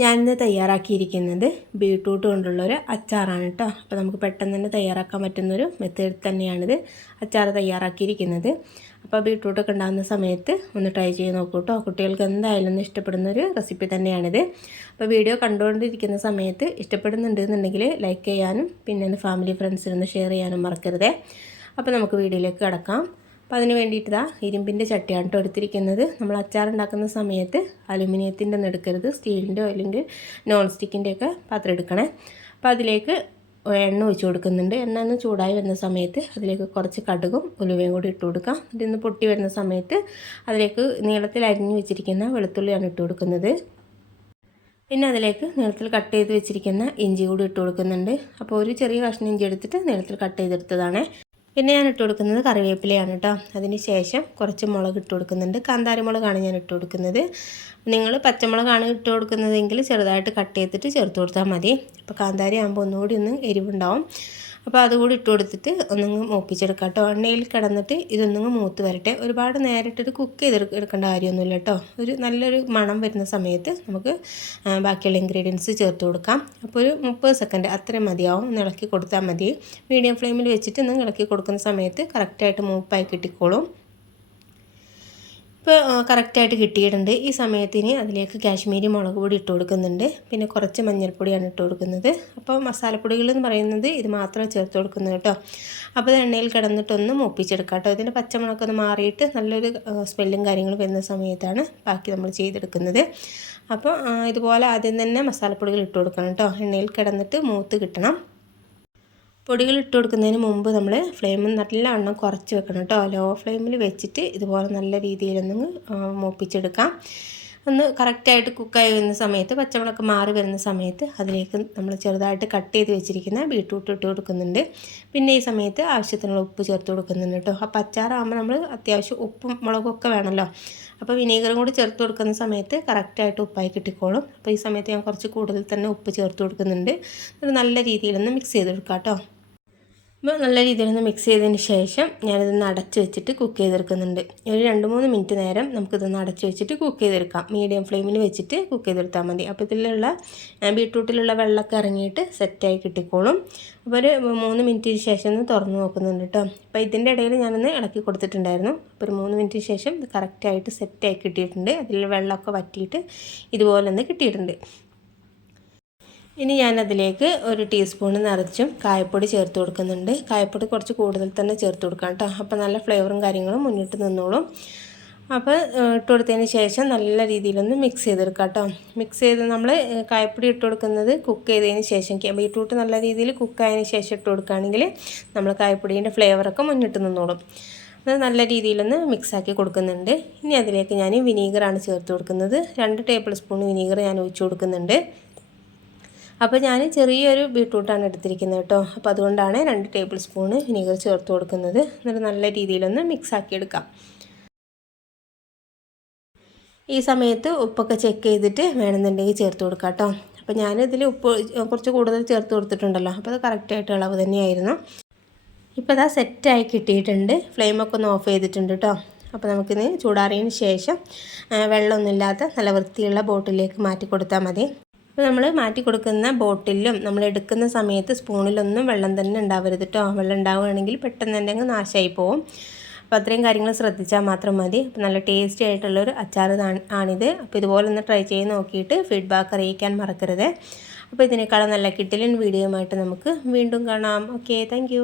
ഞാനിന്ന് തയ്യാറാക്കിയിരിക്കുന്നത് ബീട്രൂട്ട് കൊണ്ടുള്ളൊരു അച്ചാറാണ് കേട്ടോ. അപ്പോൾ നമുക്ക് പെട്ടെന്ന് തന്നെ തയ്യാറാക്കാൻ പറ്റുന്നൊരു മെത്തേഡ് തന്നെയാണിത് അച്ചാർ തയ്യാറാക്കിയിരിക്കുന്നത്. അപ്പോൾ ബീട്രൂട്ടൊക്കെ ഉണ്ടാകുന്ന സമയത്ത് ഒന്ന് ട്രൈ ചെയ്ത് നോക്കൂ കേട്ടോ. കുട്ടികൾക്ക് എന്തായാലും ഇഷ്ടപ്പെടുന്നൊരു റെസിപ്പി തന്നെയാണിത്. അപ്പോൾ വീഡിയോ കണ്ടുകൊണ്ടിരിക്കുന്ന സമയത്ത് ഇഷ്ടപ്പെടുന്നുണ്ടെന്നുണ്ടെങ്കിൽ ലൈക്ക് ചെയ്യാനും പിന്നെ ഒന്ന് ഫാമിലി ഫ്രണ്ട്സിനൊന്ന് ഷെയർ ചെയ്യാനും മറക്കരുത്. അപ്പോൾ നമുക്ക് വീഡിയോയിലേക്ക് കടക്കാം. അപ്പോൾ അതിന് വേണ്ടിയിട്ട് ഇരുമ്പിൻ്റെ ചട്ടിയാണ് കേട്ടോ എടുത്തിരിക്കുന്നത്. നമ്മൾ അച്ചാർ ഉണ്ടാക്കുന്ന സമയത്ത് അലുമിനിയത്തിൻ്റെ ഒന്നും എടുക്കരുത്, സ്റ്റീലിൻ്റെ അല്ലെങ്കിൽ നോൺ സ്റ്റിക്കിൻ്റെ ഒക്കെ പാത്രം എടുക്കണേ. അപ്പോൾ അതിലേക്ക് എണ്ണ ഒഴിച്ച് കൊടുക്കുന്നുണ്ട്. എണ്ണ ഒന്ന് ചൂടായി വരുന്ന സമയത്ത് അതിലേക്ക് കുറച്ച് കടുകും ഉലുവയും കൂടി ഇട്ട് കൊടുക്കാം. ഇതിന്ന് പൊട്ടി വരുന്ന സമയത്ത് അതിലേക്ക് നീളത്തിൽ അരിഞ്ഞു വെച്ചിരിക്കുന്ന വെളുത്തുള്ളിയാണ് ഇട്ട് കൊടുക്കുന്നത്. പിന്നെ അതിലേക്ക് നീളത്തിൽ കട്ട് ചെയ്ത് വെച്ചിരിക്കുന്ന ഇഞ്ചി കൂടി ഇട്ട് കൊടുക്കുന്നുണ്ട്. അപ്പോൾ ഒരു ചെറിയ കഷ്ണം ഇഞ്ചി എടുത്തിട്ട് നീളത്തിൽ കട്ട് ചെയ്തെടുത്തതാണ്. പിന്നെ ഞാൻ ഇട്ട് കൊടുക്കുന്നത് കറിവേപ്പിലയാണ് കേട്ടോ. അതിന് ശേഷം കുറച്ച് മുളക് ഇട്ട് കൊടുക്കുന്നുണ്ട്. കാന്താരി മുളകാണ് ഞാൻ ഇട്ട് കൊടുക്കുന്നത്. നിങ്ങൾ പച്ചമുളകാണ് ഇട്ട് കൊടുക്കുന്നതെങ്കിൽ ചെറുതായിട്ട് കട്ട് ചെയ്തിട്ട് ചേർത്ത് കൊടുത്താൽ മതി. അപ്പോൾ കാന്താരി ആകുമ്പോൾ ഒന്നുകൂടി എരിവുണ്ടാവും. അപ്പോൾ അതുകൂടി ഇട്ട് കൊടുത്തിട്ട് ഒന്നങ്ങ് മൂപ്പിച്ചെടുക്കാം കേട്ടോ. എണ്ണയിൽ കിടന്നിട്ട് ഇതൊന്നങ്ങ് മൂത്ത് വരട്ടെ. ഒരുപാട് നേരിട്ടിട്ട് കുക്ക് ചെയ്തെടുക്കേണ്ട കാര്യമൊന്നുമില്ല കേട്ടോ. ഒരു നല്ലൊരു മണം വരുന്ന സമയത്ത് നമുക്ക് ബാക്കിയുള്ള ഇൻഗ്രീഡിയൻസ് ചേർത്ത് കൊടുക്കാം. അപ്പോൾ ഒരു 30 സെക്കൻഡ് അത്രയും മതിയാവും. ഒന്ന് ഇളക്കി കൊടുത്താൽ മതി. മീഡിയം ഫ്ലെയിമിൽ വെച്ചിട്ട് ഒന്ന് ഇളക്കി കൊടുക്കുന്ന സമയത്ത് കറക്റ്റായിട്ട് മൂപ്പായി കിട്ടിക്കോളും. ഇപ്പോൾ കറക്റ്റായിട്ട് കിട്ടിയിട്ടുണ്ട്. ഈ സമയത്തിന് അതിലേക്ക് കാശ്മീരി മുളക് പൊടി ഇട്ട് കൊടുക്കുന്നുണ്ട്. പിന്നെ കുറച്ച് മഞ്ഞൾപ്പൊടിയാണ് ഇട്ട് കൊടുക്കുന്നത്. അപ്പോൾ മസാലപ്പൊടികൾ എന്ന് പറയുന്നത് ഇത് മാത്രമേ ചേർത്ത് കൊടുക്കുന്നത് കേട്ടോ. അപ്പോൾ എണ്ണയിൽ കിടന്നിട്ടൊന്ന് മൂപ്പിച്ചെടുക്കാം കേട്ടോ. ഇതിൻ്റെ പച്ചമുളകൊക്കെ ഒന്ന് മാറിയിട്ട് നല്ലൊരു സ്മെല്ലും കാര്യങ്ങളും വരുന്ന സമയത്താണ് ബാക്കി നമ്മൾ ചെയ്തെടുക്കുന്നത്. അപ്പോൾ ഇതുപോലെ ആദ്യം തന്നെ മസാലപ്പൊടികൾ ഇട്ട് കൊടുക്കണം കേട്ടോ. എണ്ണയിൽ കിടന്നിട്ട് മൂത്ത് കിട്ടണം. പൊടികൾ ഇട്ട് കൊടുക്കുന്നതിന് മുമ്പ് നമ്മൾ ഫ്ലെയിം നല്ലവണ്ണം കുറച്ച് വെക്കണം കേട്ടോ. ലോ ഫ്ലെയിമിൽ വെച്ചിട്ട് ഇതുപോലെ നല്ല രീതിയിലൊന്ന് മൂപ്പിച്ചെടുക്കാം. ഒന്ന് കറക്റ്റായിട്ട് കുക്കായി വരുന്ന സമയത്ത് പച്ചമുളക് മാറി വരുന്ന സമയത്ത് അതിലേക്ക് നമ്മൾ ചെറുതായിട്ട് കട്ട് ചെയ്ത് വെച്ചിരിക്കുന്ന ബീട്രൂട്ട് ഇട്ട് കൊടുക്കുന്നുണ്ട്. പിന്നെ ഈ സമയത്ത് ആവശ്യത്തിനുള്ള ഉപ്പ് ചേർത്ത് കൊടുക്കുന്നുണ്ട് കേട്ടോ. അപ്പോൾ അച്ചാറാകുമ്പോൾ നമ്മൾ അത്യാവശ്യം ഉപ്പും മുളകൊക്കെ വേണമല്ലോ. അപ്പോൾ വിനീഗറും കൂടി ചേർത്ത് കൊടുക്കുന്ന സമയത്ത് കറക്റ്റായിട്ട് ഉപ്പായി കിട്ടിക്കോളും. അപ്പോൾ ഈ സമയത്ത് ഞാൻ കുറച്ച് കൂടുതൽ തന്നെ ഉപ്പ് ചേർത്ത് കൊടുക്കുന്നുണ്ട്. നല്ല രീതിയിലൊന്ന് മിക്സ് ചെയ്തെടുക്കാം കേട്ടോ. അപ്പോൾ നല്ല രീതിയിലൊന്ന് മിക്സ് ചെയ്തതിന് ശേഷം ഞാനിതൊന്ന് അടച്ച് വെച്ചിട്ട് കുക്ക് ചെയ്തെടുക്കുന്നുണ്ട്. ഒരു 2-3 മിനിറ്റ് നേരം നമുക്കിതൊന്ന് അടച്ച് വെച്ചിട്ട് കുക്ക് ചെയ്തെടുക്കാം. മീഡിയം ഫ്ലെയിമിൽ വെച്ചിട്ട് കുക്ക് ചെയ്തെടുത്താൽ മതി. അപ്പോൾ ഇതിലുള്ള ബീട്രൂട്ടിലുള്ള വെള്ളമൊക്കെ ഇറങ്ങിയിട്ട് സെറ്റായി കിട്ടിക്കോളും. അപ്പോൾ ഒരു 3 മിനിറ്റിന് ശേഷം ഒന്ന് തുറന്ന് നോക്കുന്നുണ്ട് കേട്ടോ. അപ്പോൾ ഇതിൻ്റെ ഇടയിൽ ഞാനൊന്ന് ഇളക്കി കൊടുത്തിട്ടുണ്ടായിരുന്നു. അപ്പോൾ ഒരു 3 മിനിറ്റിന് ശേഷം ഇത് കറക്റ്റായിട്ട് സെറ്റായി കിട്ടിയിട്ടുണ്ട്. അതിൽ വെള്ളമൊക്കെ വറ്റിയിട്ട് ഇതുപോലെ ഒന്ന് കിട്ടിയിട്ടുണ്ട്. ഇനി ഞാനതിലേക്ക് 1 ടീസ്പൂൺ നിറച്ചും കായപ്പൊടി ചേർത്ത് കൊടുക്കുന്നുണ്ട്. കായപ്പൊടി കുറച്ച് കൂടുതൽ തന്നെ ചേർത്ത് കൊടുക്കാം കേട്ടോ. അപ്പോൾ നല്ല ഫ്ലേവറും കാര്യങ്ങളും മുന്നിട്ട് നിന്നോളും. അപ്പോൾ ഇട്ട് കൊടുത്തതിന് ശേഷം നല്ല രീതിയിലൊന്ന് മിക്സ് ചെയ്തെടുക്കാം കേട്ടോ. മിക്സ് ചെയ്ത് നമ്മൾ കായപ്പൊടി ഇട്ട് കൊടുക്കുന്നത് കുക്ക് ചെയ്തതിന് ശേഷം ബീട്രൂട്ട് നല്ല രീതിയിൽ കുക്കായതിന് ശേഷം ഇട്ട് കൊടുക്കുകയാണെങ്കിൽ നമ്മൾ കായപ്പൊടീൻ്റെ ഫ്ലേവറൊക്കെ മുന്നിട്ട് നിന്നോളും. അത് നല്ല രീതിയിലൊന്ന് മിക്സാക്കി കൊടുക്കുന്നുണ്ട്. ഇനി അതിലേക്ക് ഞാൻ വിനീഗറാണ് ചേർത്ത് കൊടുക്കുന്നത്. 2 ടേബിൾ സ്പൂൺ വിനീഗർ ഞാൻ ഒഴിച്ച് കൊടുക്കുന്നുണ്ട്. അപ്പോൾ ഞാൻ ചെറിയൊരു ബീട്രൂട്ടാണ് എടുത്തിരിക്കുന്നത് കേട്ടോ. അപ്പോൾ അതുകൊണ്ടാണ് 2 ടേബിൾ സ്പൂൺ വിനീഗർ ചേർത്ത് കൊടുക്കുന്നത്. എന്നിട്ട് നല്ല രീതിയിലൊന്ന് മിക്സാക്കി എടുക്കാം. ഈ സമയത്ത് ഉപ്പൊക്കെ ചെക്ക് ചെയ്തിട്ട് വേണമെന്നുണ്ടെങ്കിൽ ചേർത്ത് കൊടുക്കാം കേട്ടോ. അപ്പോൾ ഞാനിതിൽ ഉപ്പ് കുറച്ച് കൂടുതൽ ചേർത്ത് കൊടുത്തിട്ടുണ്ടല്ലോ. അപ്പോൾ അത് കറക്റ്റായിട്ട് അളവ് തന്നെയായിരുന്നു. ഇപ്പോൾ ഇതാ സെറ്റായി കിട്ടിയിട്ടുണ്ട്. ഫ്ലെയിമൊക്കെ ഒന്ന് ഓഫ് ചെയ്തിട്ടുണ്ട് കേട്ടോ. അപ്പോൾ നമുക്കിത് ചൂടാറിയതിന് ശേഷം വെള്ളമൊന്നുമില്ലാത്ത നല്ല വൃത്തിയുള്ള ബോട്ടിലേക്ക് മാറ്റി കൊടുത്താൽ മതി. അപ്പോൾ നമ്മൾ മാറ്റി കൊടുക്കുന്ന ബോട്ടിലും നമ്മൾ എടുക്കുന്ന സമയത്ത് സ്പൂണിലൊന്നും വെള്ളം തന്നെ ഉണ്ടാവരുത് കേട്ടോ. വെള്ളം ഉണ്ടാവുകയാണെങ്കിൽ പെട്ടെന്ന് തന്നെ അങ്ങ് നാശമായി പോവും. അപ്പോൾ അത്രയും കാര്യങ്ങൾ ശ്രദ്ധിച്ചാൽ മാത്രം മതി. അപ്പോൾ നല്ല ടേസ്റ്റി ആയിട്ടുള്ളൊരു അച്ചാർ ആണിത്. അപ്പോൾ ഇതുപോലെ ഒന്ന് ട്രൈ ചെയ്ത് നോക്കിയിട്ട് ഫീഡ്ബാക്ക് അറിയിക്കാൻ മറക്കരുത്. അപ്പോൾ ഇതിനേക്കാളും നല്ല കിടിലൻ വീഡിയോയുമായിട്ട് നമുക്ക് വീണ്ടും കാണാം. Okay, thank